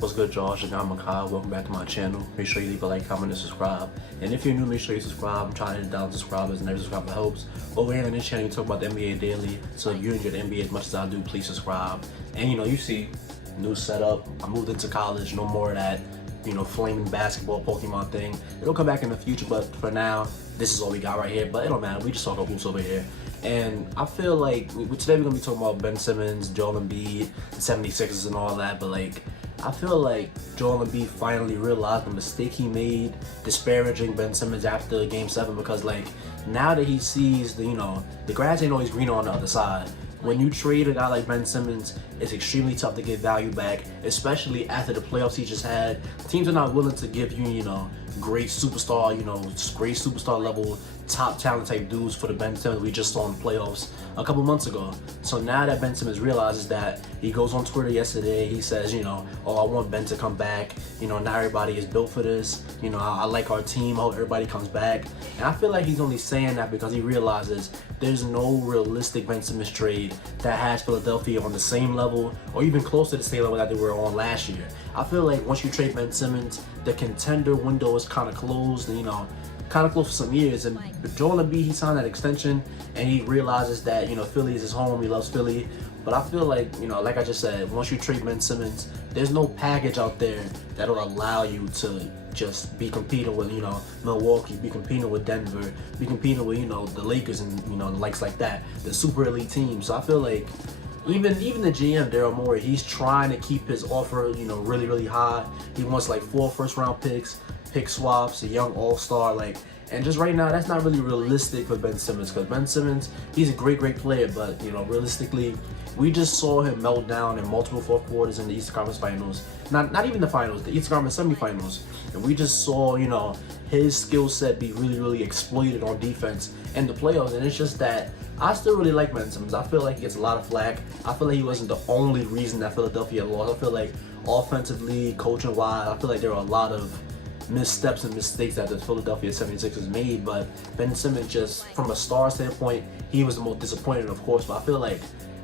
What's good, y'all? It's your guy Makai. Welcome back to my channel. Make sure you leave a like, comment, and subscribe. And if you're new, make sure you subscribe. I'm trying to hit 1,000 subscribers, and every subscriber helps. Over here on this channel, we talk about the NBA daily. So if you enjoy the NBA as much as I do, please subscribe. And you see, new setup. I moved into college. No more of that, flaming basketball Pokemon thing. It'll come back in the future, but for now, this is all we got right here. But it don't matter. We just talk about hoops over here. And I feel like today we're going to be talking about Ben Simmons, Joel Embiid, the 76ers and all that. But I feel like Joel Embiid finally realized the mistake he made disparaging Ben Simmons after Game 7, because now that he sees the grass ain't always green on the other side. When you trade a guy like Ben Simmons, it's extremely tough to get value back, especially after the playoffs he just had. Teams are not willing to give you, great superstar, great superstar level, top talent type dudes for the Ben Simmons we just saw in the playoffs a couple months ago. So now that Ben Simmons realizes that, he goes on Twitter yesterday, he says, oh, I want Ben to come back. Not everybody is built for this. I like our team, I hope everybody comes back. And I feel like he's only saying that because he realizes there's no realistic Ben Simmons trade that has Philadelphia on the same level or even close to the same level that they were on last year. I feel like once you trade Ben Simmons, the contender window is kind of closed, kind of close for some years. And Joel Embiid, he signed that extension and he realizes that, Philly is his home, he loves Philly. But I feel like, like I just said, once you trade Ben Simmons, there's no package out there that'll allow you to just be competing with, Milwaukee, be competing with Denver, be competing with, the Lakers and, the likes like that, the super elite teams. So I feel like even the GM, Daryl Morey, he's trying to keep his offer, really, really high. He wants 4 first-round picks, pick swaps, a young all-star, and just right now, that's not really realistic for Ben Simmons, because Ben Simmons, he's a great player, but, realistically, we just saw him melt down in multiple fourth quarters in the Eastern Conference Finals. Not even the finals, the Eastern Conference semifinals. And we just saw, his skill set be really exploited on defense in the playoffs. And it's just that I still really like Ben Simmons. I feel like he gets a lot of flack. I feel like he wasn't the only reason that Philadelphia lost. I feel like offensively, coaching-wise, I feel like there are a lot of missteps and mistakes that the Philadelphia 76ers made. But Ben Simmons, just from a star standpoint, he was the most disappointed, of course. But I feel like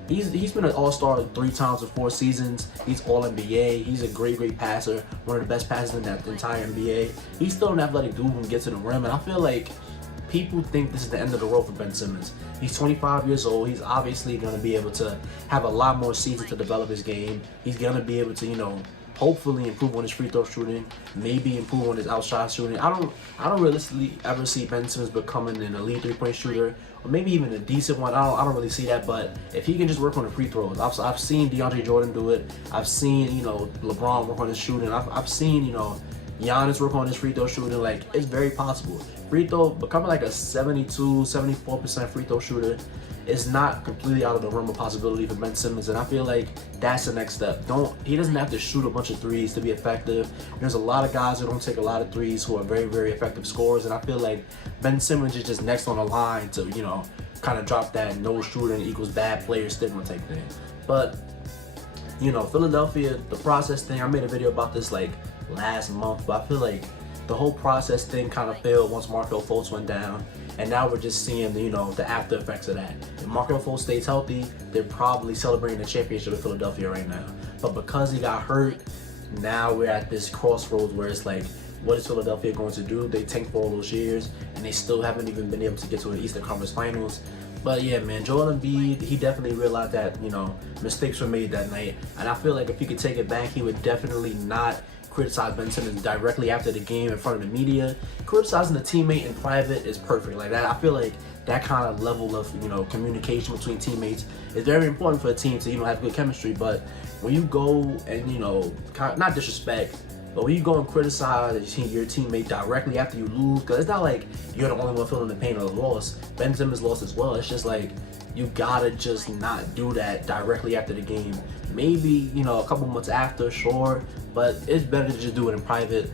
he's been an all-star 3 times in 4 seasons. He's all-NBA. He's a great passer, one of the best passers in that entire NBA. He's still an athletic dude who can get to the rim, and I feel like people think this is the end of the road for Ben Simmons. He's 25 years old. He's obviously going to be able to have a lot more seasons to develop his game. He's going to be able to, hopefully improve on his free throw shooting, maybe improve on his outside shooting. I don't realistically ever see Ben Simmons becoming an elite 3-point shooter, or maybe even a decent one. I don't really see that. But if he can just work on the free throws, I've seen DeAndre Jordan do it. I've seen LeBron work on his shooting. I've seen Giannis work on his free throw shooting. It's very possible. Free throw becoming a 74% free throw shooter is not completely out of the realm of possibility for Ben Simmons, and I feel like that's the next step. He doesn't have to shoot a bunch of threes to be effective. There's a lot of guys who don't take a lot of threes who are very effective scorers, and I feel like Ben Simmons is just next on the line to kind of drop that no shooting equals bad player stigma type thing. But Philadelphia, the process thing, I made a video about this last month, but I feel like the whole process thing kind of failed once Markelle Fultz went down, and now we're just seeing the after effects of that. If Markelle Fultz stays healthy, they're probably celebrating the championship in Philadelphia right now. But because he got hurt, now we're at this crossroads where it's what is Philadelphia going to do? They tanked for all those years, and they still haven't even been able to get to an Eastern Conference Finals. But yeah, man, Joel Embiid, he definitely realized that, mistakes were made that night. And I feel like if he could take it back, he would definitely not criticize Ben Simmons directly after the game in front of the media. Criticizing a teammate in private is perfect. That, I feel like that kind of level of communication between teammates is very important for a team to have good chemistry. But when you go and not disrespect, but when you go and criticize your teammate directly after you lose, because it's not like you're the only one feeling the pain of the loss. Ben Simmons lost as well. It's just you gotta just not do that directly after the game. Maybe a couple months after, sure, but it's better to just do it in private.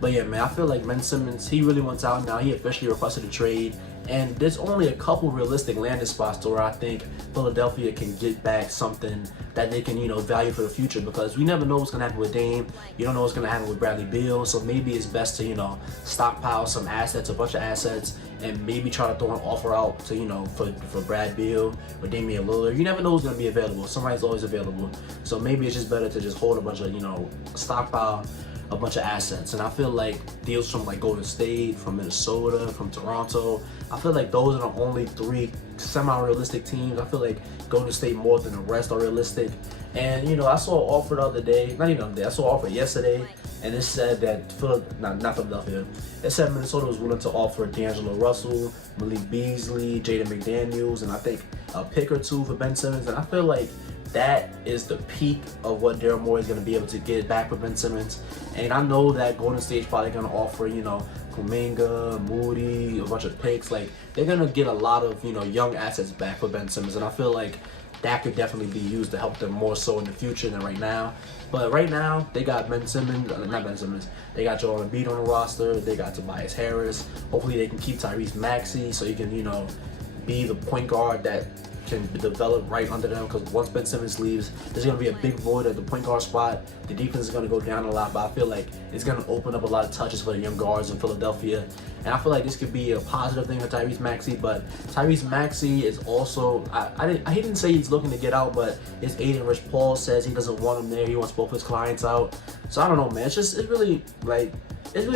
But yeah, man, I feel like Ben Simmons, he really wants out now. He officially requested a trade. And there's only a couple realistic landing spots to where I think Philadelphia can get back something that they can, value for the future, because we never know what's going to happen with Dame. You don't know what's going to happen with Bradley Beal. So maybe it's best to, stockpile some assets, a bunch of assets, and maybe try to throw an offer out to, for Brad Beal or Damian Lillard. You never know who's going to be available. Somebody's always available. So maybe it's just better to just hold a bunch of, stockpile a bunch of assets. And I feel like deals from like Golden State, from Minnesota, from Toronto, I feel like those are the only three semi-realistic teams. I feel like Golden State more than the rest are realistic. And I saw an offer the other day, not even the other day, I saw an offer yesterday, and it said that not Philadelphia, it said Minnesota was willing to offer D'Angelo Russell, Malik Beasley, Jaden McDaniels, and I think a pick or two for Ben Simmons. And I feel like that is the peak of what Daryl Morey is going to be able to get back with Ben Simmons. And I know that Golden State's probably going to offer, Kuminga, Moody, a bunch of picks. Like, they're going to get a lot of, young assets back for Ben Simmons. And I feel like that could definitely be used to help them more so in the future than right now. But right now, they got Ben Simmons, not Ben Simmons, they got Joel Embiid on the roster, they got Tobias Harris. Hopefully they can keep Tyrese Maxey so he can, be the point guard that can develop right under them, because once Ben Simmons leaves, there's going to be a big void at the point guard spot. The defense is going to go down a lot, but I feel like it's going to open up a lot of touches for the young guards in Philadelphia. And I feel like this could be a positive thing for Tyrese Maxey, but Tyrese Maxey is also, he didn't say he's looking to get out, but his agent Rich Paul says he doesn't want him there. He wants both his clients out. So I don't know, man. It's really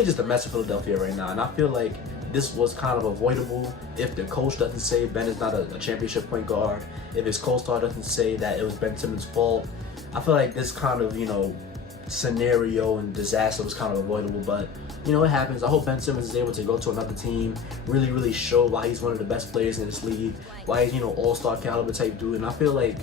just a mess in Philadelphia right now. And I feel like this was kind of avoidable if the coach doesn't say Ben is not a championship point guard, if his co-star doesn't say that it was Ben Simmons' fault. I feel like this kind of, scenario and disaster was kind of avoidable, but, it happens. I hope Ben Simmons is able to go to another team, really show why he's one of the best players in this league, why he's, all-star caliber type dude. And I feel like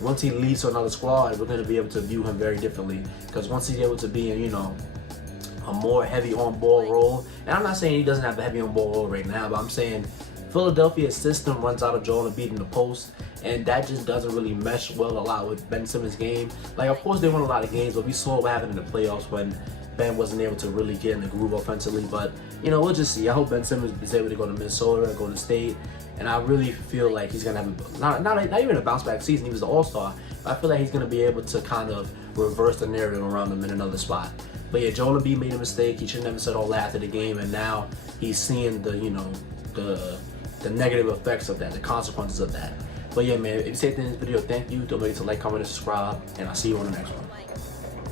once he leaves to another squad, we're going to be able to view him very differently, because once he's able to be in, a more heavy on-ball role. And I'm not saying he doesn't have a heavy on-ball role right now, but I'm saying Philadelphia's system runs out of Joel Embiid in the post, and that just doesn't really mesh well a lot with Ben Simmons' game. Like, of course, they won a lot of games, but we saw what happened in the playoffs when Ben wasn't able to really get in the groove offensively. But, we'll just see. I hope Ben Simmons is able to go to Minnesota, go to State, and I really feel like he's going to have not even a bounce-back season. He was an all-star. But I feel like he's going to be able to kind of reverse the narrative around him in another spot. But yeah, Joel Embiid made a mistake. He should never said all that after the game, and now he's seeing the negative effects of that, the consequences of that. But yeah, man, if you stayed in this video, thank you. Don't forget to like, comment, and subscribe, and I'll see you on the next one.